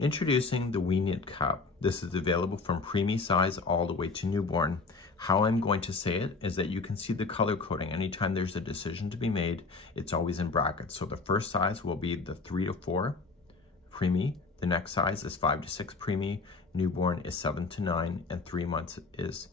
Introducing the We Knit Cup. This is available from preemie size all the way to newborn. How I'm going to say it is that you can see the color coding. Anytime there's a decision to be made, it's always in brackets. So the first size will be the 3 to 4 preemie. The next size is 5 to 6 preemie. Newborn is 7 to 9, and 3 months is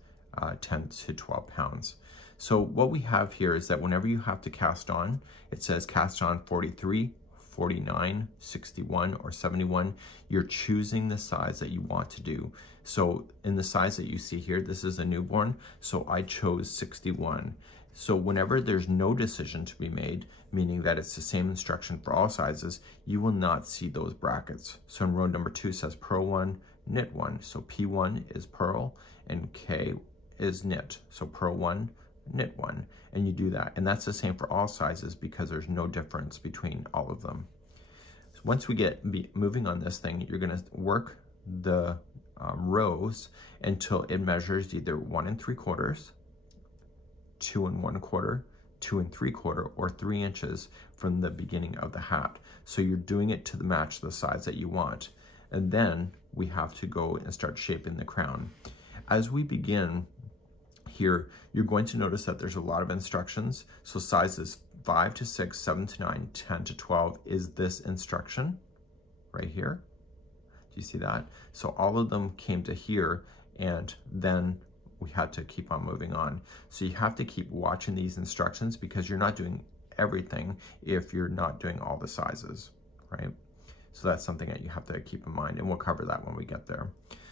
10 to 12 pounds. So what we have here is that whenever you have to cast on, it says cast on 43, 49, 61, or 71, you're choosing the size that you want to do. So in the size that you see here, this is a newborn, so I chose 61. So whenever there's no decision to be made, meaning that it's the same instruction for all sizes, you will not see those brackets. So in row number 2 says purl 1, knit 1. So P1 is purl and K is knit. So purl 1, knit 1, and you do that. And that's the same for all sizes because there's no difference between all of them. So once we get moving on this thing, you're gonna work the rows until it measures either 1 3/4, 2 1/4, 2 3/4, or 3 inches from the beginning of the hat. So you're doing it to match the size that you want. And then we have to go and start shaping the crown. As we begin here, you're going to notice that there's a lot of instructions. So sizes 5 to 6, 7 to 9, 10 to 12 is this instruction right here. Do you see that? So all of them came to here, and then we had to keep on moving on. So you have to keep watching these instructions because you're not doing everything if you're not doing all the sizes, right? So that's something that you have to keep in mind, and we'll cover that when we get there.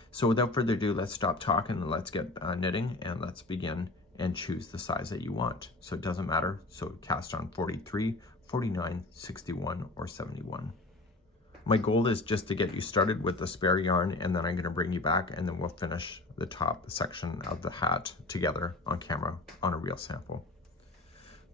So without further ado, let's stop talking and let's get knitting, and let's begin and choose the size that you want. So it doesn't matter. So cast on 43, 49, 61, or 71. My goal is just to get you started with the spare yarn, and then I'm gonna bring you back, and then we'll finish the top section of the hat together on camera on a real sample.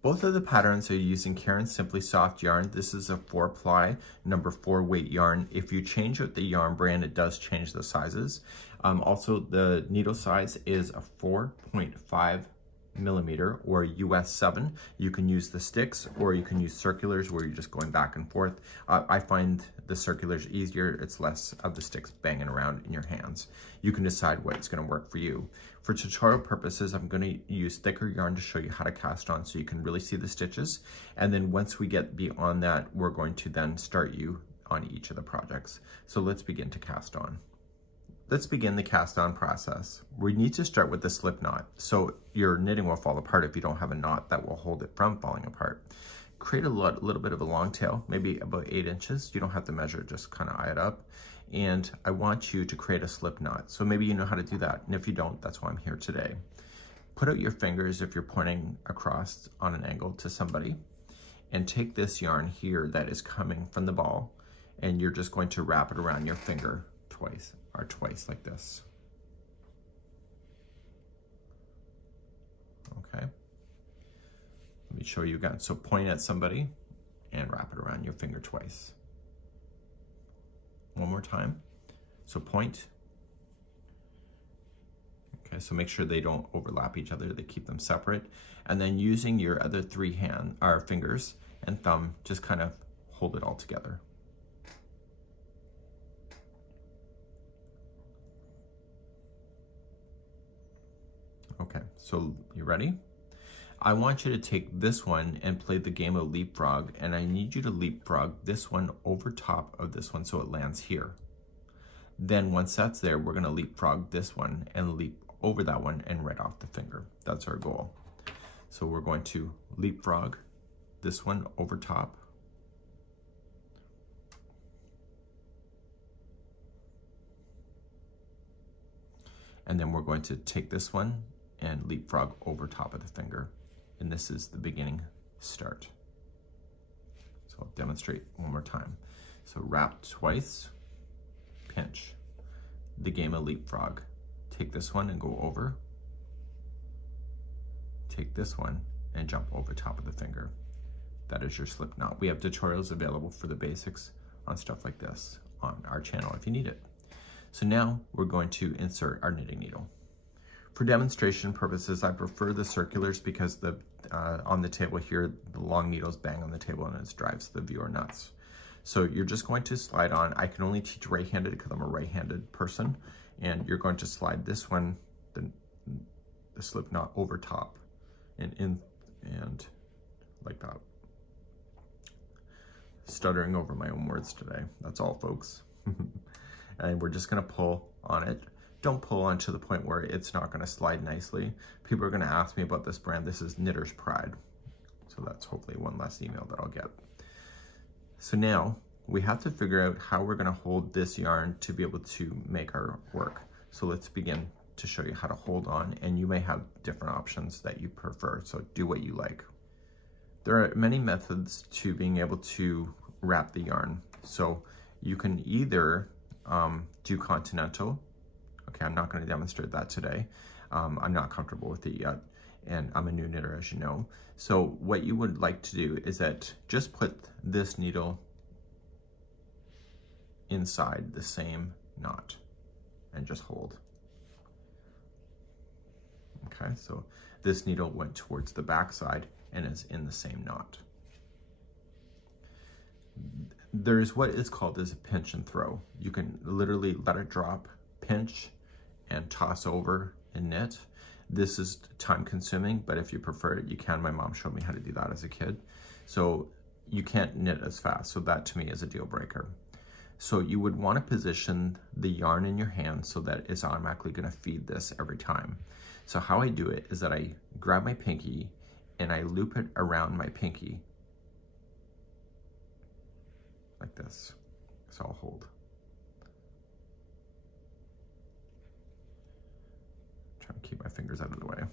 Both of the patterns are using Caron Simply Soft yarn. This is a 4-ply, number 4 weight yarn. If you change out the yarn brand, it does change the sizes. Also, the needle size is a 4.5 millimeter or US 7. You can use the sticks or you can use circulars where you're just going back and forth. I find the circulars easier. It's less of the sticks banging around in your hands. You can decide what's going to work for you. For tutorial purposes, I'm going to use thicker yarn to show you how to cast on so you can really see the stitches. And then once we get beyond that, we're going to then start you on each of the projects. So let's begin to cast on. Let's begin the cast on process. We need to start with the slip knot. So your knitting will fall apart if you don't have a knot that will hold it from falling apart. Create a little bit of a long tail, maybe about 8 inches. You don't have to measure, just kind of eye it up. And I want you to create a slip knot. So maybe you know how to do that. And if you don't, that's why I'm here today. Put out your fingers if you're pointing across on an angle to somebody, and take this yarn here that is coming from the ball, and you're just going to wrap it around your finger twice like this. Okay. Let me show you again. So point at somebody and wrap it around your finger twice. One more time. So point. Okay, so make sure they don't overlap each other. They keep them separate. And then using your other 3 fingers and thumb, just kind of hold it all together. Okay, so you ready? I want you to take this one and play the game of leapfrog, and I need you to leapfrog this one over top of this one so it lands here. Then once that's there, we're gonna leapfrog this one and leap over that one and right off the finger. That's our goal. So we're going to leapfrog this one over top. And then we're going to take this one and leapfrog over top of the finger. And this is the beginning start. So I'll demonstrate one more time. So wrap twice, pinch, the game of leapfrog. Take this one and go over. Take this one and jump over top of the finger. That is your slip knot. We have tutorials available for the basics on stuff like this on our channel if you need it. So now we're going to insert our knitting needle. For demonstration purposes, I prefer the circulars because on the table here, the long needles bang on the table and it drives the viewer nuts. So you're just going to slide on. I can only teach right-handed because I'm a right-handed person. And you're going to slide this one, the slip knot over top and in and like that. Stuttering over my own words today. That's all, folks. And we're just gonna pull on it. Don't pull on to the point where it's not gonna slide nicely. People are gonna ask me about this brand. This is Knitter's Pride. So that's hopefully one less email that I'll get. So now we have to figure out how we're gonna hold this yarn to be able to make our work. So let's begin to show you how to hold on, and you may have different options that you prefer. So do what you like. There are many methods to being able to wrap the yarn. So you can either do continental. Okay, I'm not going to demonstrate that today. I'm not comfortable with it yet, and I'm a new knitter, as you know. So what you would like to do is that just put this needle inside the same knot and just hold. Okay, so this needle went towards the back side and is in the same knot. There's what is called as a pinch and throw. You can literally let it drop, pinch, and toss over and knit. This is time consuming, but if you prefer it, you can. My mom showed me how to do that as a kid. So you can't knit as fast, so that to me is a deal breaker. So you would want to position the yarn in your hand so that it's automatically going to feed this every time. So how I do it is that I grab my pinky and I loop it around my pinky like this. So I'll hold. Trying to keep my fingers out of the way.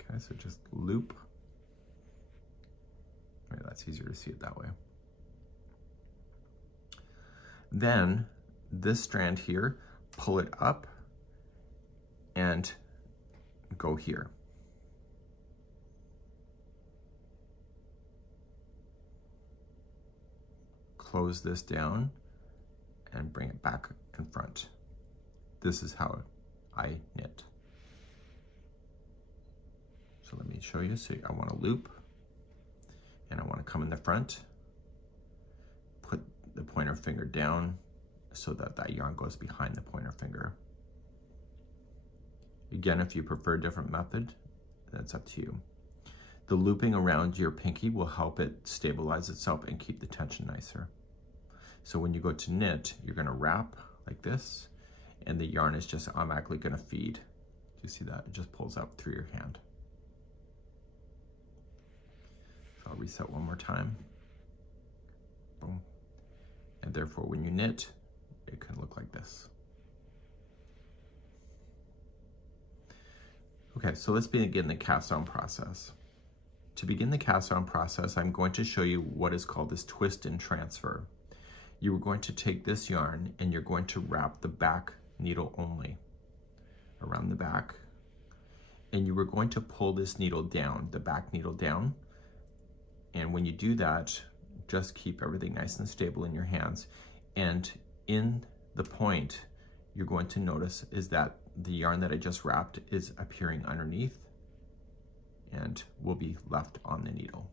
Okay, so just loop. Maybe that's easier to see it that way. Then this strand here, pull it up and go here. Close this down and bring it back in front. This is how I knit. So let me show you. So I want to loop and I want to come in the front, put the pointer finger down so that that yarn goes behind the pointer finger. Again, if you prefer a different method, that's up to you. The looping around your pinky will help it stabilize itself and keep the tension nicer. So when you go to knit, you're gonna wrap like this, and the yarn is just automatically gonna feed. Do you see that? It just pulls up through your hand. So I'll reset one more time. Boom. And therefore, when you knit, it can look like this. Okay, so let's begin the cast on process. To begin the cast on process, I'm going to show you what is called this twist and transfer. You are going to take this yarn and you're going to wrap the back needle only around the back. And you are going to pull this needle down, the back needle down. And when you do that, just keep everything nice and stable in your hands. And in the point, you're going to notice is that the yarn that I just wrapped is appearing underneath and will be left on the needle.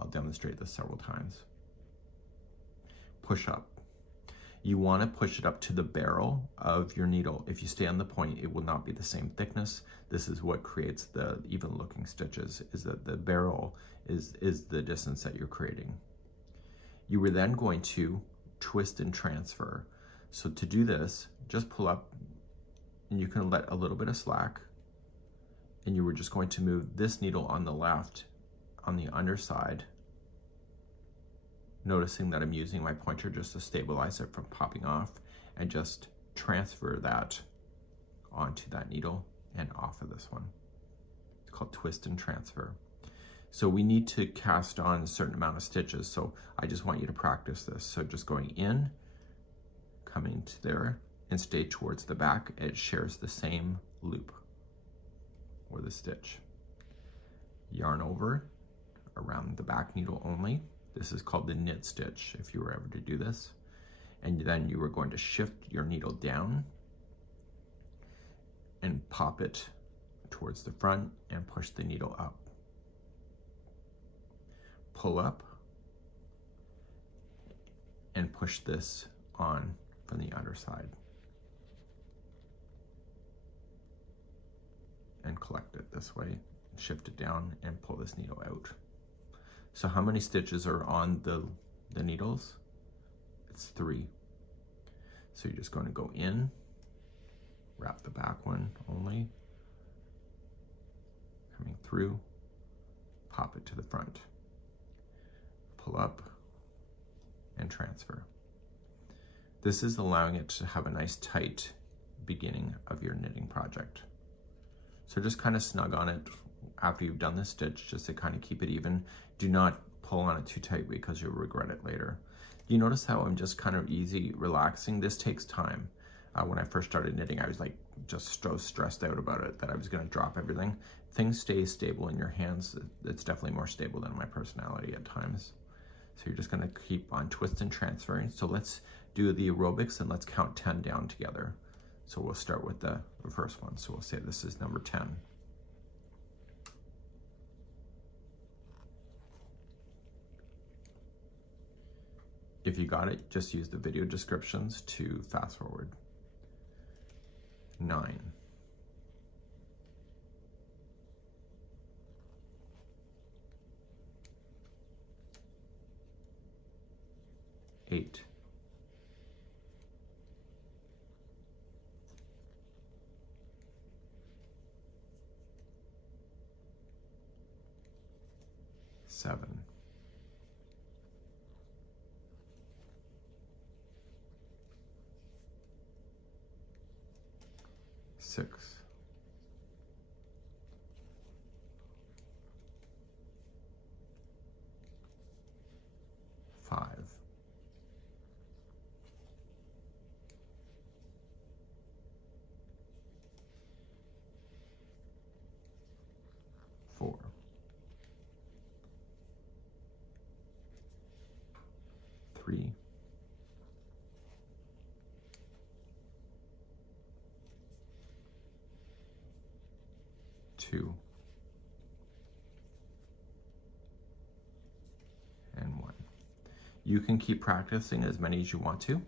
I'll demonstrate this several times. Push up. You want to push it up to the barrel of your needle. If you stay on the point, it will not be the same thickness. This is what creates the even looking stitches, is that the barrel is the distance that you're creating. You were then going to twist and transfer. So to do this, just pull up and you can let a little bit of slack, and you were just going to move this needle on the left on the underside, noticing that I'm using my pointer just to stabilize it from popping off, and just transfer that onto that needle and off of this one. It's called twist and transfer. So we need to cast on a certain amount of stitches, so I just want you to practice this. So just going in, coming to there, and stay towards the back. It shares the same loop or the stitch. Yarn over around the back needle only. This is called the knit stitch if you were ever to do this. And then you are going to shift your needle down and pop it towards the front and push the needle up. pull up and push this on from the underside and collect it this way, shift it down and pull this needle out. So how many stitches are on the needles? It's 3. So you're just going to go in, wrap the back one only, coming through, pop it to the front, pull up and transfer. This is allowing it to have a nice tight beginning of your knitting project. So just kind of snug on it after you've done this stitch, just to kind of keep it even. Do not pull on it too tight because you'll regret it later. You notice how I'm just kind of easy, relaxing. This takes time. When I first started knitting, I was like just so stressed out about it that I was going to drop everything. Things stay stable in your hands. It's definitely more stable than my personality at times. So you're just going to keep on twist and transferring. So let's do the aerobics and let's count 10 down together. So we'll start with the first one. So we'll say this is number 10. If you got it, just use the video descriptions to fast forward. 9. 8. 7. 6. 5. 4. 3. 2. And 1. You can keep practicing as many as you want to.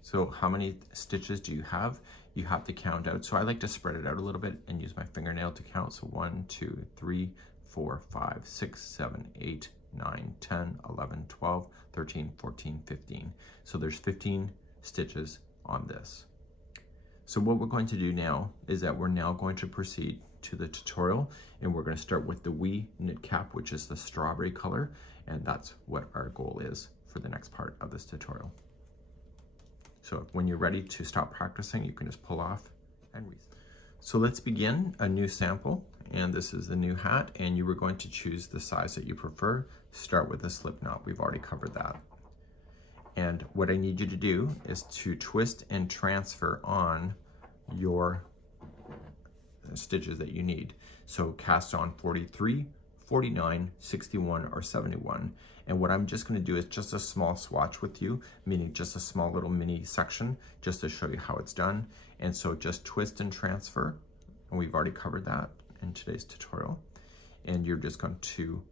So how many stitches do you have? You have to count out. So I like to spread it out a little bit and use my fingernail to count. So 1, 2, 3, 4, 5, 6, 7, 8, 9, 10, 11, 12, 13, 14, 15. So there's 15 stitches on this. So what we're going to do now is that we're now going to proceed to the tutorial, and we're going to start with the wee knit cap, which is the strawberry color, and that's what our goal is for the next part of this tutorial. So when you're ready to stop practicing, you can just pull off and reset. So let's begin a new sample, and this is the new hat, and you were going to choose the size that you prefer. Start with a slip knot. We've already covered that. And what I need you to do is to twist and transfer on your stitches that you need. So cast on 43, 49, 61, or 71. And what I'm just going to do is just a small swatch with you, meaning just a small little mini section, just to show you how it's done. And so just twist and transfer, and we've already covered that in today's tutorial. And you're just going to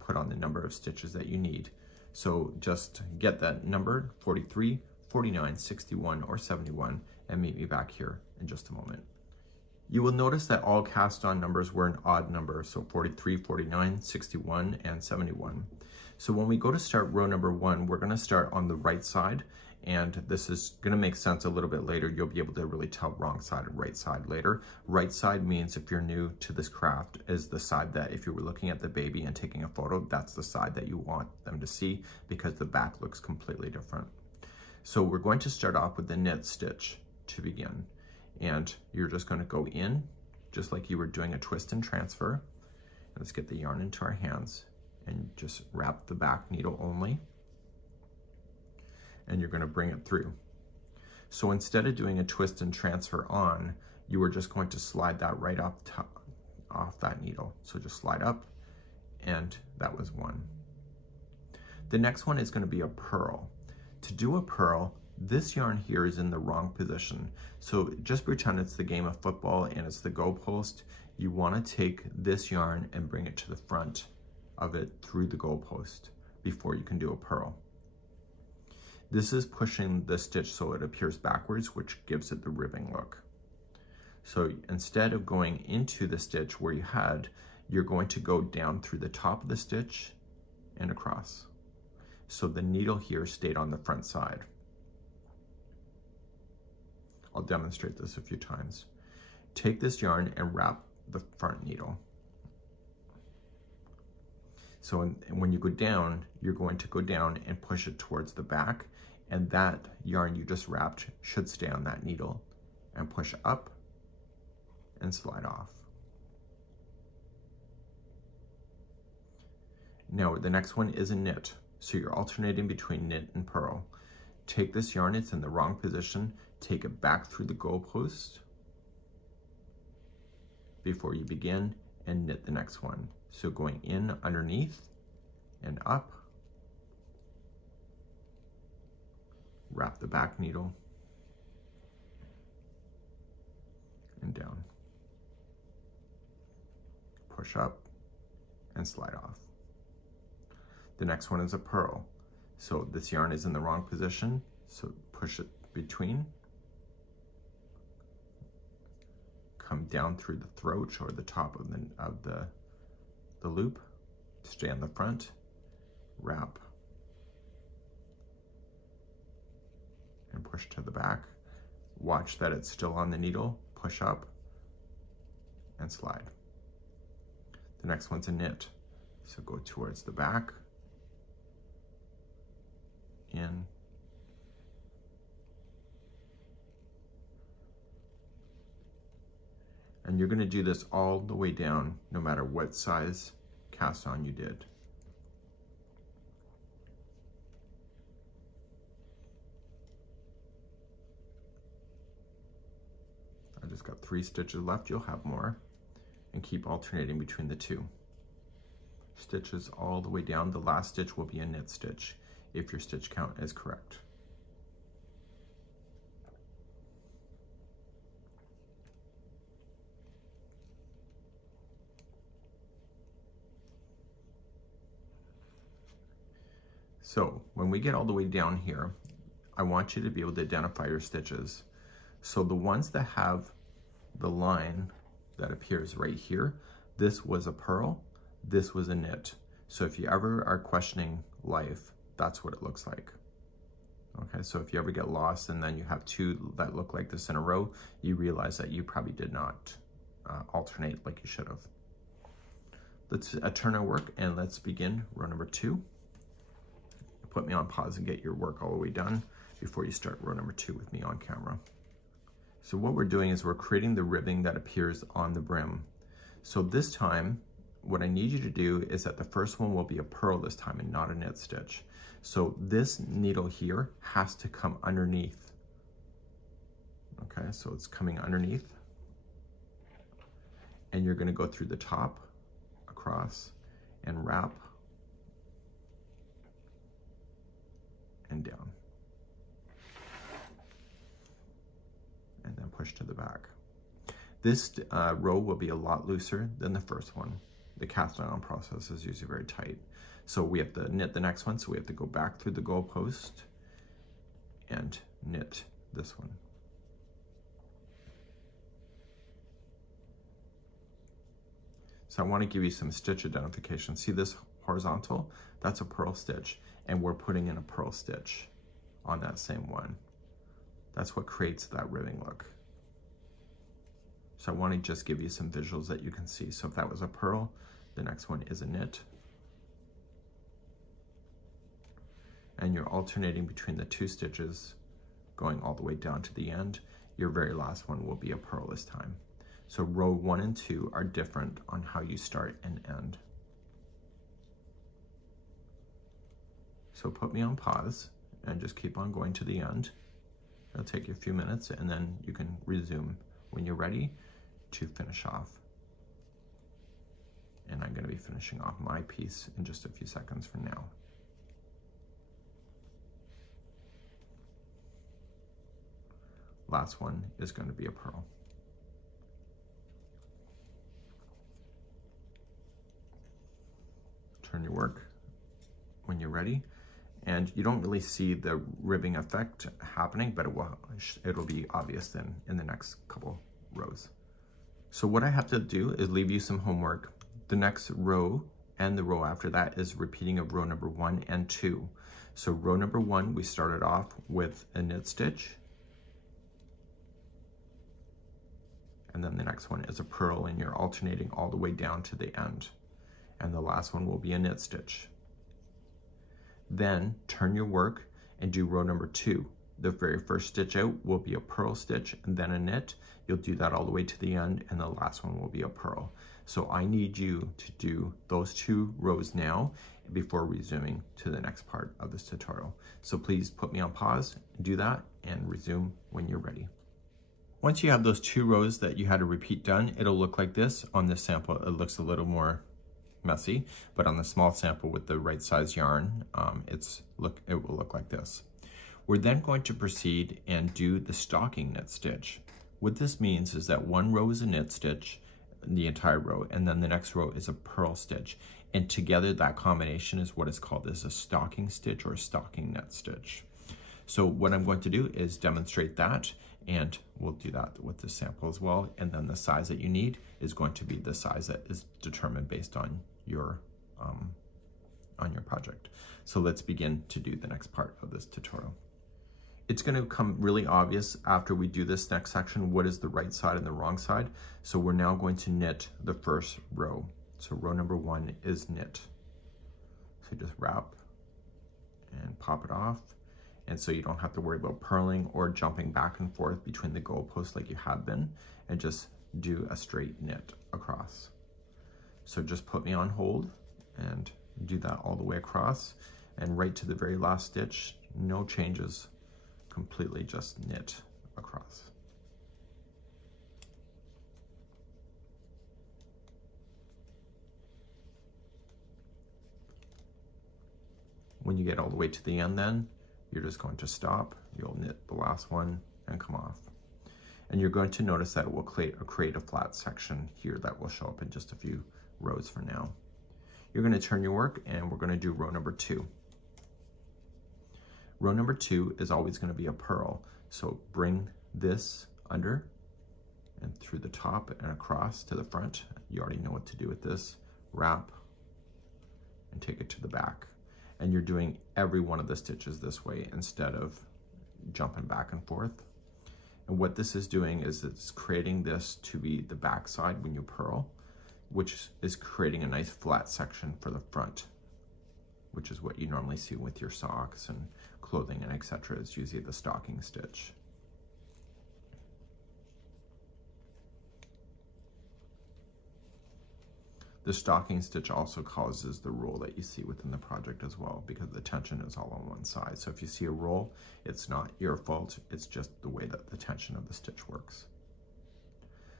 put on the number of stitches that you need. So just get that number, 43, 49, 61, or 71, and meet me back here in just a moment. You will notice that all cast on numbers were an odd number, so 43, 49, 61, and 71. So when we go to start row number 1, we're gonna start on the right side, and this is gonna make sense a little bit later. You'll be able to really tell wrong side and right side later. Right side means, if you're new to this craft, is the side that if you were looking at the baby and taking a photo, that's the side that you want them to see, because the back looks completely different. So we're going to start off with the knit stitch to begin. And you're just going to go in, just like you were doing a twist and transfer. Let's get the yarn into our hands and just wrap the back needle only. And you're going to bring it through. So instead of doing a twist and transfer on, you are just going to slide that right off that needle. So just slide up, and that was 1. The next one is going to be a purl. To do a purl, this yarn here is in the wrong position. So just pretend it's the game of football and it's the goalpost. You want to take this yarn and bring it to the front of it through the goalpost before you can do a purl. This is pushing the stitch so it appears backwards, which gives it the ribbing look. So instead of going into the stitch where you had, you're going to go down through the top of the stitch and across. So the needle here stayed on the front side. I'll demonstrate this a few times. Take this yarn and wrap the front needle. So when you go down, you're going to go down and push it towards the back, and that yarn you just wrapped should stay on that needle, and push up and slide off. Now the next one is a knit. So you're alternating between knit and purl. Take this yarn, it's in the wrong position, take it back through the goalpost before you begin, and knit the next one. So going in underneath and up, wrap the back needle and down, push up and slide off. The next one is a purl. So this yarn is in the wrong position, so push it between, come down through the throat or the top of the loop, stay on the front, wrap, and push to the back. Watch that it's still on the needle, push up, and slide. The next one's a knit. So go towards the back, in, and you're going to do this all the way down, no matter what size cast on you did. I just got 3 stitches left. You'll have more, and keep alternating between the 2 stitches all the way down. The last stitch will be a knit stitch if your stitch count is correct. So when we get all the way down here, I want you to be able to identify your stitches. So the ones that have the line that appears right here, this was a purl, this was a knit. So if you ever are questioning life, that's what it looks like. Okay, so if you ever get lost and then you have 2 that look like this in a row, you realize that you probably did not alternate like you should have. Let's turn our work and let's begin row number 2. Put me on pause and get your work all the way done before you start row number 2 with me on camera. So what we're doing is we're creating the ribbing that appears on the brim. So this time, what I need you to do is that the first one will be a purl this time and not a knit stitch. So this needle here has to come underneath. Okay, so it's coming underneath. And you're going to go through the top, across, and wrap, and down. And then push to the back. This row will be a lot looser than the first one. The cast on process is usually very tight. So we have to knit the next one, so we have to go back through the goalpost and knit this one. So I want to give you some stitch identification. See this horizontal? That's a purl stitch, and we're putting in a purl stitch on that same one. That's what creates that ribbing look. So I want to just give you some visuals that you can see. So if that was a purl, the next one is a knit. And you're alternating between the 2 stitches, going all the way down to the end. Your very last one will be a purl this time. So row 1 and 2 are different on how you start and end. So put me on pause and just keep on going to the end. It'll take you a few minutes and then you can resume when you're ready to finish off. And I'm going to be finishing off my piece in just a few seconds from now. Last one is going to be a purl. Turn when you're ready. And you don't really see the ribbing effect happening, but it'll be obvious then in the next couple rows. So what I have to do is leave you some homework. The next row and the row after that is repeating of row number 1 and 2. So row number 1, we started off with a knit stitch. And then the next one is a purl, and you're alternating all the way down to the end. And the last one will be a knit stitch. Then turn your work and do row number 2. The very first stitch out will be a purl stitch and then a knit. You'll do that all the way to the end, and the last one will be a purl. So I need you to do those 2 rows now before resuming to the next part of this tutorial. So please put me on pause, do that, and resume when you're ready. Once you have those 2 rows that you had to repeat done, it'll look like this. On this sample, it looks a little more messy, but on the small sample with the right size yarn, it will look like this. We're then going to proceed and do the stocking knit stitch. What this means is that one row is a knit stitch, the entire row, and then the next row is a purl stitch. And together that combination is what is called as a stocking stitch or a stocking knit stitch. So what I'm going to do is demonstrate that, and we'll do that with this sample as well. And then the size that you need is going to be the size that is determined based on your project. So let's begin to do the next part of this tutorial. It's going to become really obvious after we do this next section what is the right side and the wrong side. So we're now going to knit the first row. So row number 1 is knit. So just wrap and pop it off. And so you don't have to worry about purling or jumping back and forth between the goalposts like you have been, and just do a straight knit across. So just put me on hold and do that all the way across, and right to the very last stitch, no changes, completely just knit across. When you get all the way to the end then, you're just going to stop, you'll knit the last one and come off. And you're going to notice that it will create a flat section here that will show up in just a few rows for now. You're going to turn your work and we're going to do row number 2. Row number 2 is always going to be a purl. So bring this under and through the top and across to the front. You already know what to do with this. Wrap and take it to the back. And you're doing every one of the stitches this way instead of jumping back and forth. And what this is doing is it's creating this to be the back side when you purl, which is creating a nice flat section for the front, which is what you normally see with your socks and clothing and etc. is usually the stocking stitch. The stocking stitch also causes the roll that you see within the project as well, because the tension is all on one side. So if you see a roll, it's not your fault, it's just the way that the tension of the stitch works.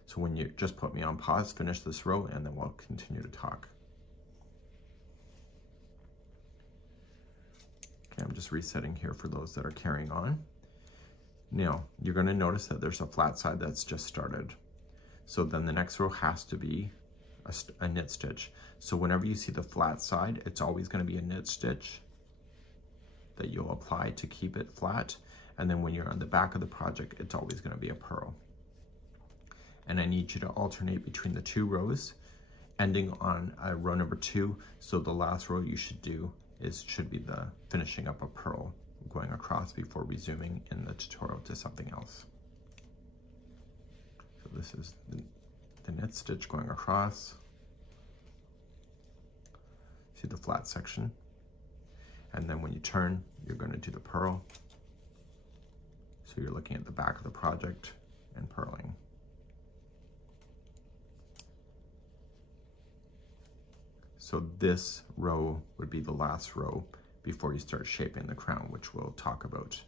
So when you just put me on pause, finish this row, and then we'll continue to talk. Okay, I'm just resetting here for those that are carrying on. Now, you're going to notice that there's a flat side that's just started. So then the next row has to be a knit stitch. So whenever you see the flat side, it's always going to be a knit stitch that you'll apply to keep it flat. And then when you're on the back of the project, it's always going to be a purl. And I need you to alternate between the 2 rows, ending on row number 2. So the last row you should do should be the finishing up a purl going across before resuming in the tutorial to something else. So this is the knit stitch going across. See the flat section? And then when you turn, you're going to do the purl. So you're looking at the back of the project and purling. So this row would be the last row before you start shaping the crown, which we'll talk about.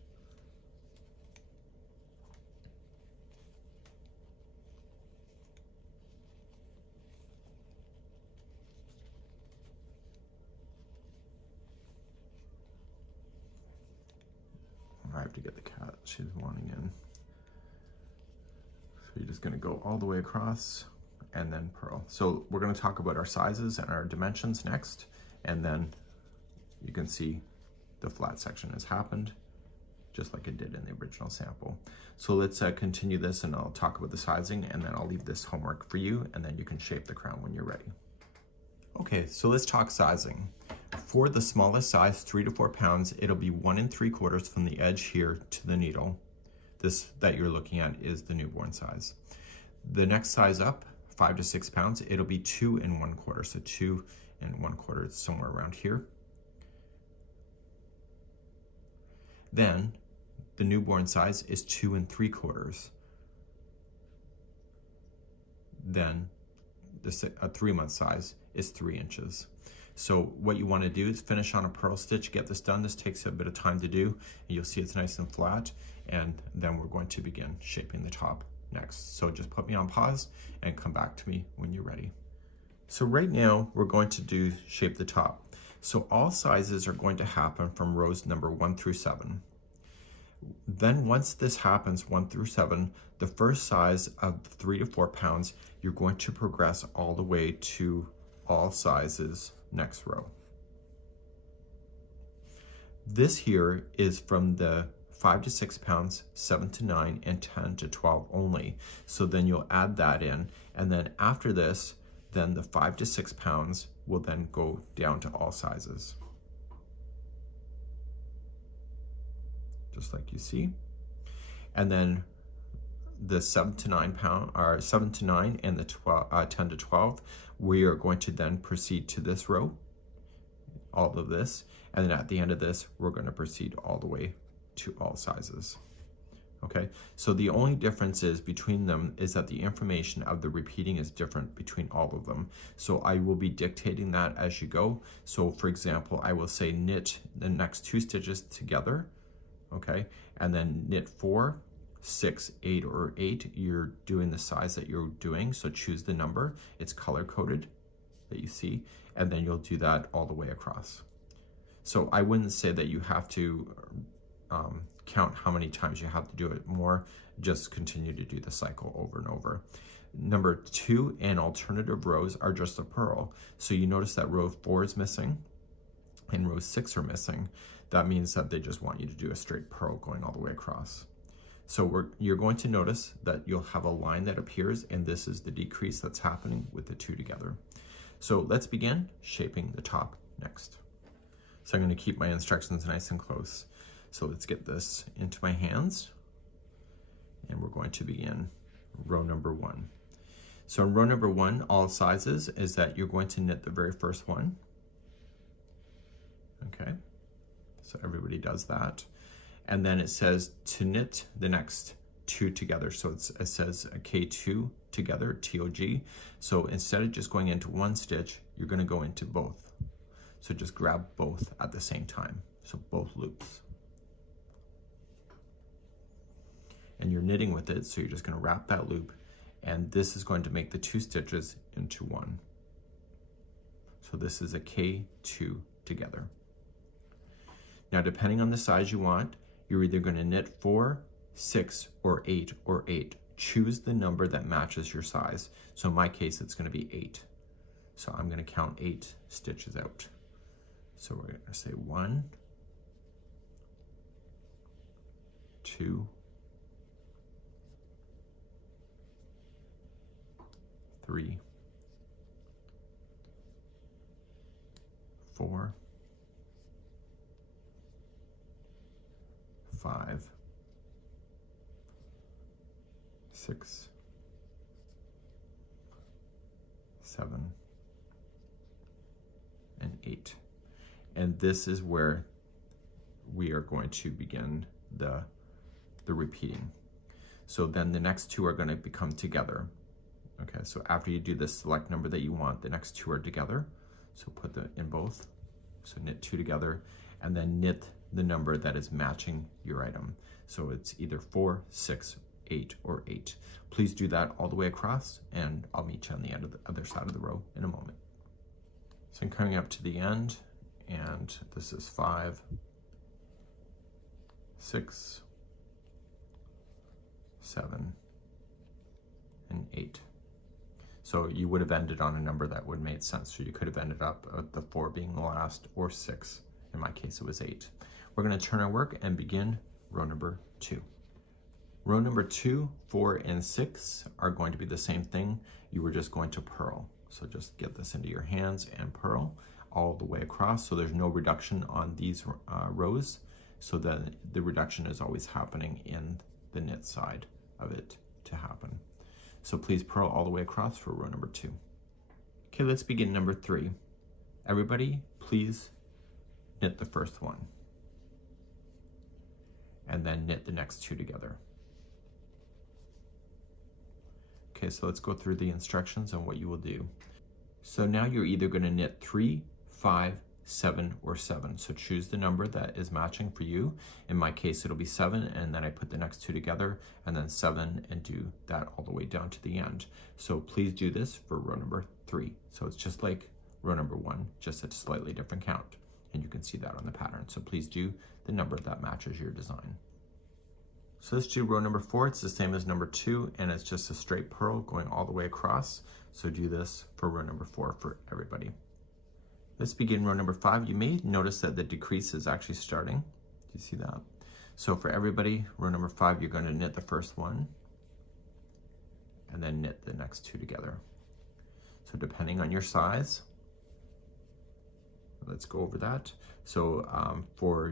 I have to get the cat, she's wanting in. So you're just gonna go all the way across and then purl. So we're gonna talk about our sizes and our dimensions next, and then you can see the flat section has happened, just like it did in the original sample. So let's continue this, and I'll talk about the sizing, and then I'll leave this homework for you, and then you can shape the crown when you're ready. Okay, so let's talk sizing. For the smallest size, 3 to 4 pounds, it'll be 1 3/4 from the edge here to the needle. This that you're looking at is the newborn size. The next size up, 5 to 6 pounds, it'll be 2 1/4, so 2 1/4, somewhere around here. Then the newborn size is 2 3/4. Then a 3-month size is 3 inches. So what you want to do is finish on a purl stitch, get this done. This takes a bit of time to do, and you'll see it's nice and flat, and then we're going to begin shaping the top next. So just put me on pause and come back to me when you're ready. So right now we're going to shape the top. So all sizes are going to happen from rows number 1 through 7. Then once this happens, 1 through 7, the first size of 3 to 4 pounds, you're going to progress all the way to all sizes next row. This here is from the 5 to 6 pounds, 7 to 9, and 10 to 12 only. So then you'll add that in, and then after this, then the 5 to 6 pounds will then go down to all sizes. Just like you see. And then the 7 to 9 and the 10 to 12, we are going to then proceed to this row, all of this, and then at the end of this, we're going to proceed all the way to all sizes. Okay, so the only difference is between them is that the information of the repeating is different between all of them. So I will be dictating that as you go. So for example, I will say knit the next 2 stitches together, okay, and then knit 4, 6, 8, or 8. You're doing the size that you're doing, so choose the number. It's color coded that you see, and then you'll do that all the way across. So I wouldn't say that you have to count how many times you have to do it more. Just continue to do the cycle over and over. Number 2 and alternative rows are just a purl. So you notice that row 4 is missing and row 6 are missing. That means that they just want you to do a straight purl going all the way across. So you're going to notice that you'll have a line that appears, and this is the decrease that's happening with the 2 together. So let's begin shaping the top next. So I'm going to keep my instructions nice and close. So let's get this into my hands, and we're going to begin row number 1. So in row number 1, all sizes, is that you're going to knit the very first one. Okay, so everybody does that. And then it says to knit the next 2 together. So it says a K2 together, TOG. So instead of just going into one stitch, you're going to go into both. So just grab both at the same time. So both loops. And you're knitting with it, so you're just going to wrap that loop, and this is going to make the 2 stitches into 1. So this is a K2 together. Now, depending on the size you want, you're either going to knit 4, 6, or 8, or 8. Choose the number that matches your size. So in my case, it's going to be 8. So I'm going to count 8 stitches out. So we're going to say 1, 2, 3, 4, 5, 6, 7, and 8. And this is where we are going to begin the repeating. So then the next 2 are going to become together. Okay, so after you do the select number that you want, the next 2 are together. So put them in both. So knit 2 together, and then knit the number that is matching your item. So it's either 4, 6, 8, or 8. Please do that all the way across, and I'll meet you on the end of the other side of the row in a moment. So I'm coming up to the end, and this is 5, 6, 7, and 8. So you would have ended on a number that would have made sense. So you could have ended up at the 4 being the last, or 6, In my case, it was 8. We're going to turn our work and begin row number 2. Row number 2, 4, and 6 are going to be the same thing. You were just going to purl. So just get this into your hands and purl all the way across. So there's no reduction on these rows. So that the reduction is always happening in the knit side of it to happen. So please purl all the way across for row number 2. Okay, let's begin number 3. Everybody, please knit the first one. And then knit the next 2 together. Okay, so let's go through the instructions on what you will do. So now you're either going to knit 3, 5, 7, or 7. So choose the number that is matching for you. In my case, it'll be 7, and then I put the next 2 together, and then 7, and do that all the way down to the end. So please do this for row number 3. So it's just like row number 1, just at a slightly different count. And you can see that on the pattern. So please do the number that matches your design. So let's do row number 4. It's the same as number 2, and it's just a straight purl going all the way across. So do this for row number 4 for everybody. Let's begin row number 5. You may notice that the decrease is actually starting. Do you see that? So for everybody, row number 5, you're going to knit the first one and then knit the next 2 together. So depending on your size, let's go over that. So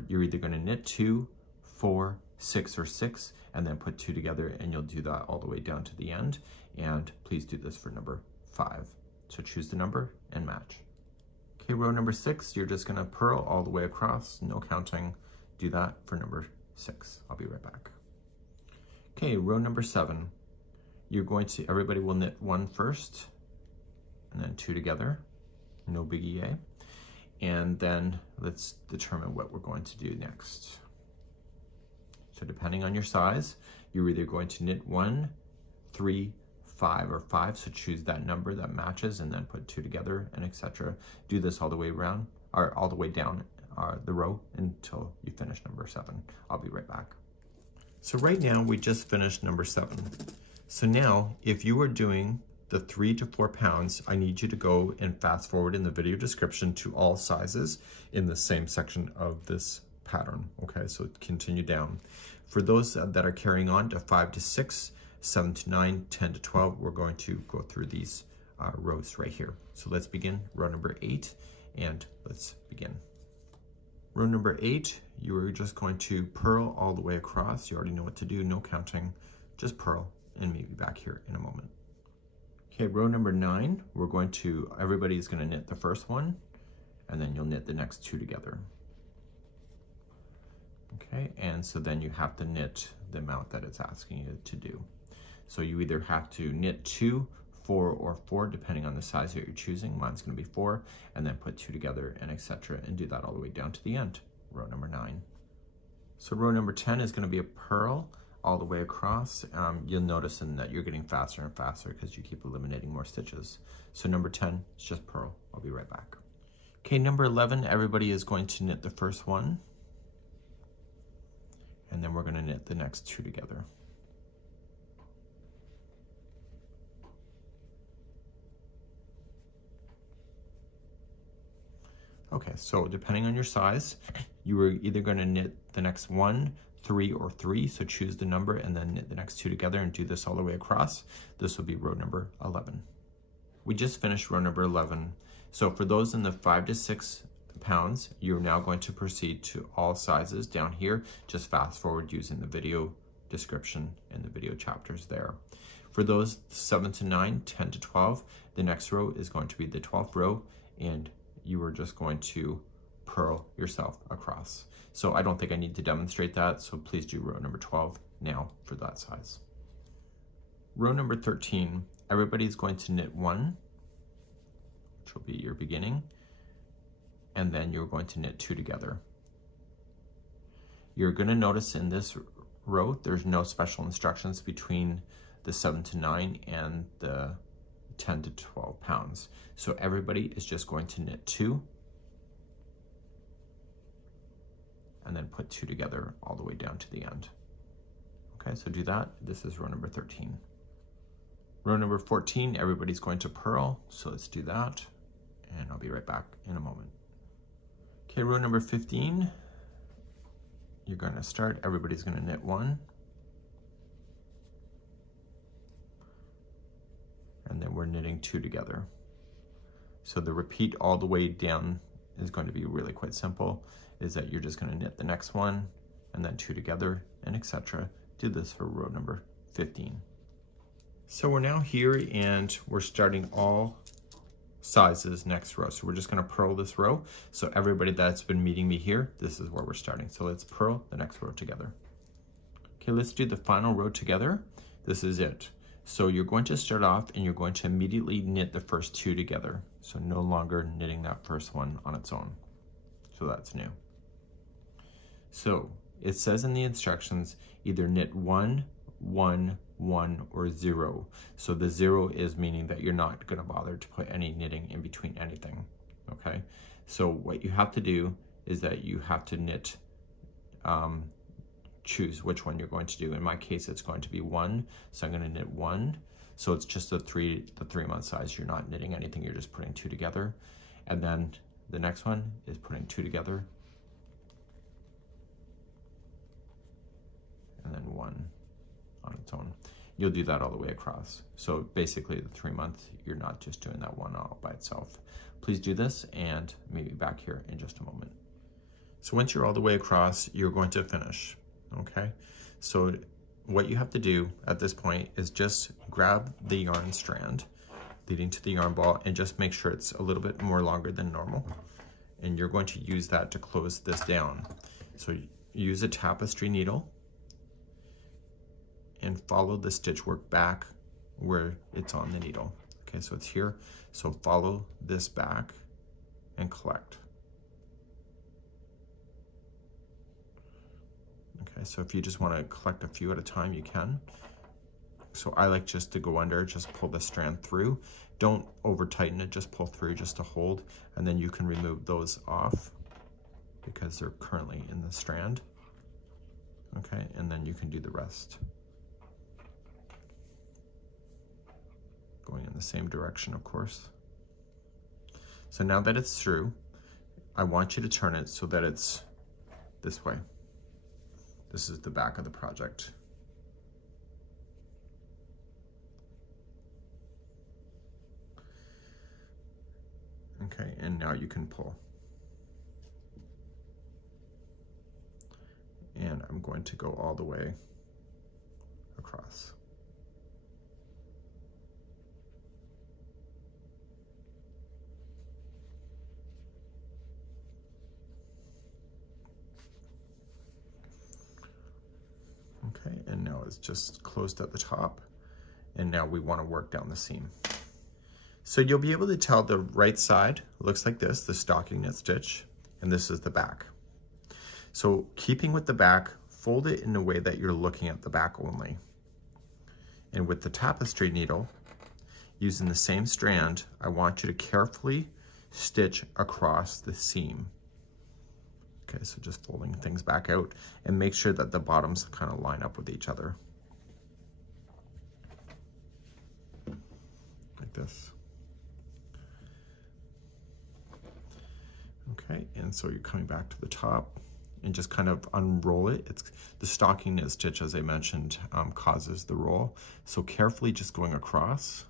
you're either going to knit 2, 4, 6, or 6, and then put 2 together, and you'll do that all the way down to the end. And please do this for number 5. So choose the number and match. Okay, row number 6, you're just gonna purl all the way across, no counting. Do that for number 6. I'll be right back. Okay, row number 7, everybody will knit 1 first, and then 2 together, no biggie, eh? And then let's determine what we're going to do next. So depending on your size, you're either going to knit 1, 3, 5, or 5. So choose that number that matches and then put 2 together, and etc. Do this all the way around, or all the way down the row until you finish number 7. I'll be right back. So right now we just finished number 7. So now if you were doing the 3 to 4 pounds, I need you to go and fast forward in the video description to all sizes in the same section of this pattern. Okay, so continue down. For those that are carrying on to 5 to 6, 7 to 9, 10 to 12, we're going to go through these rows right here. So let's begin row number 8, and let's begin. Row number 8, you are just going to purl all the way across. You already know what to do, no counting, just purl, and maybe back here in a moment. Okay, row number 9, everybody's gonna knit the first one, and then you'll knit the next 2 together. Okay, and so then you have to knit the amount that it's asking you to do. So you either have to knit 2, 4, or 4, depending on the size that you're choosing. Mine's gonna be 4, and then put 2 together, and etc., and do that all the way down to the end, row number 9. So row number 10 is gonna be a purl all the way across. You'll notice that you're getting faster and faster because you keep eliminating more stitches. So number 10 is just purl. I'll be right back. Okay, number 11, everybody is going to knit the first one, and then we're gonna knit the next 2 together. Okay, so depending on your size, you are either gonna knit the next 1, 3, or 3, so choose the number and then knit the next 2 together and do this all the way across. This will be row number 11. We just finished row number 11. So for those in the 5 to 6 pounds, you're now going to proceed to all sizes down here. Just fast forward using the video description and the video chapters there. For those 7 to 9, 10 to 12, the next row is going to be the 12th row, and you are just going to purl yourself across. So I don't think I need to demonstrate that, so please do row number 12 now for that size. Row number 13, everybody's going to knit 1, which will be your beginning, and then you're going to knit 2 together. You're going to notice in this row, there's no special instructions between the 7 to 9 and the 10 to 12 pounds. So everybody is just going to knit 2 and then put 2 together all the way down to the end. Okay, so do that. This is row number 13. Row number 14, everybody's going to purl. So let's do that, and I'll be right back in a moment. Okay, row number 15, you're going to start, everybody's going to knit 1. And then we're knitting 2 together. So the repeat all the way down is going to be really quite simple, is that you're just going to knit the next one and then 2 together and etc. Do this for row number 15. So we're now here and we're starting all sizes next row. So we're just going to purl this row. So everybody that's been meeting me here, this is where we're starting. So let's purl the next row together. Okay, let's do the final row together. This is it. So you're going to start off and you're going to immediately knit the first 2 together. So no longer knitting that first one on its own. So that's new. So it says in the instructions, either knit 1, 1, 1, or 0. So the 0 is meaning that you're not going to bother to put any knitting in between anything. Okay, so what you have to do is that you have to knit, choose which one you're going to do. In my case, it's going to be 1, so I'm going to knit 1. So it's just the 3-month size. You're not knitting anything, you're just putting 2 together. And then the next one is putting 2 together. And then 1 on its own. You'll do that all the way across. So basically the 3 month, you're not just doing that one all by itself. Please do this and maybe back here in just a moment. So once you're all the way across, you're going to finish, okay? So what you have to do at this point is just grab the yarn strand leading to the yarn ball and just make sure it's a little bit more longer than normal. And you're going to use that to close this down. So use a tapestry needle and follow the stitch work back where it's on the needle. Okay, so it's here. So follow this back and collect. Okay, so if you just want to collect a few at a time, you can. So I like just to go under, just pull the strand through. Don't over tighten it, just pull through just to hold, and then you can remove those off because they're currently in the strand. Okay, and then you can do the rest. Going in the same direction, of course. So now that it's through, I want you to turn it so that it's this way. This is the back of the project. Okay, and now you can pull. And I'm going to go all the way across. Okay, and now it's just closed at the top, and now we want to work down the seam. So you'll be able to tell the right side looks like this, the stocking knit stitch, and this is the back. So keeping with the back, fold it in a way that you're looking at the back only. And with the tapestry needle, using the same strand, I want you to carefully stitch across the seam. Okay, so just folding things back out and make sure that the bottoms kind of line up with each other. Like this. Okay, and so you're coming back to the top and just kind of unroll it. It's the stocking knit stitch, as I mentioned, causes the roll. So carefully just going across,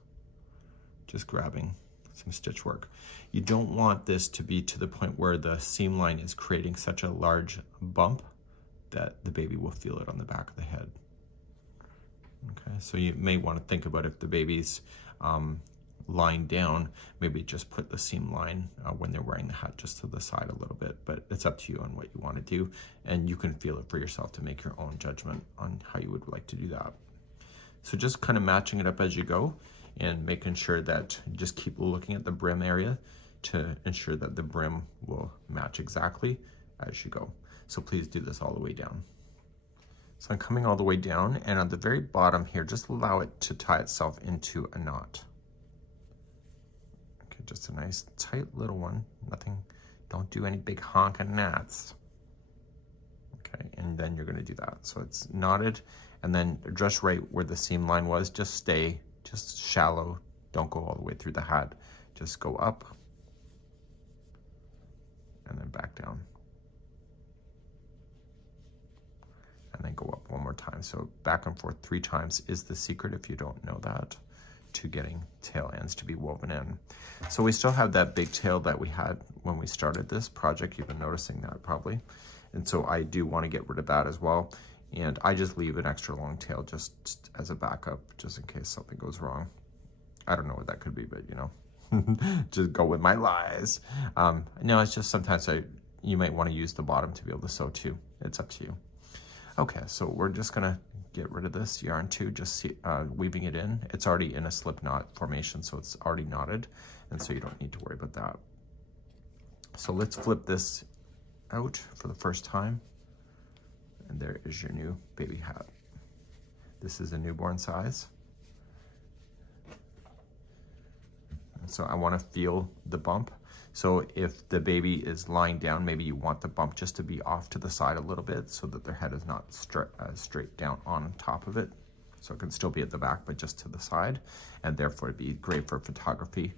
just grabbing some stitch work. You don't want this to be to the point where the seam line is creating such a large bump that the baby will feel it on the back of the head. Okay, so you may want to think about if the baby's lying down, maybe just put the seam line when they're wearing the hat just to the side a little bit, but it's up to you on what you want to do, and you can feel it for yourself to make your own judgment on how you would like to do that. So just kind of matching it up as you go and making sure that you just keep looking at the brim area to ensure that the brim will match exactly as you go. So please do this all the way down. So I'm coming all the way down, and on the very bottom here, just allow it to tie itself into a knot. Okay, just a nice tight little one, nothing, don't do any big honking knots. Okay, and then you're gonna do that. So it's knotted, and then just right where the seam line was, just stay, just shallow, don't go all the way through the hat, just go up and then back down. And then go up one more time. So back and forth 3 times is the secret, if you don't know that, to getting tail ends to be woven in. So we still have that big tail that we had when we started this project. You've been noticing that probably. And so I do want to get rid of that as well. And I just leave an extra long tail just as a backup, just in case something goes wrong. I don't know what that could be, but you know, just go with my lies. No, it's just sometimes you might want to use the bottom to be able to sew too. It's up to you. Okay, so we're just gonna get rid of this yarn too, just weaving it in. It's already in a slip knot formation, so it's already knotted, and so you don't need to worry about that. So let's flip this out for the first time. And there is your new baby hat. This is a newborn size. And so I want to feel the bump. So if the baby is lying down, maybe you want the bump just to be off to the side a little bit so that their head is not straight down on top of it. So it can still be at the back, but just to the side. And therefore it'd be great for photography,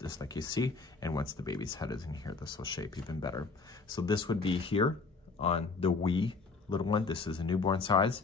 just like you see. And once the baby's head is in here, this will shape even better. So this would be here on the wee little one. This is a newborn size.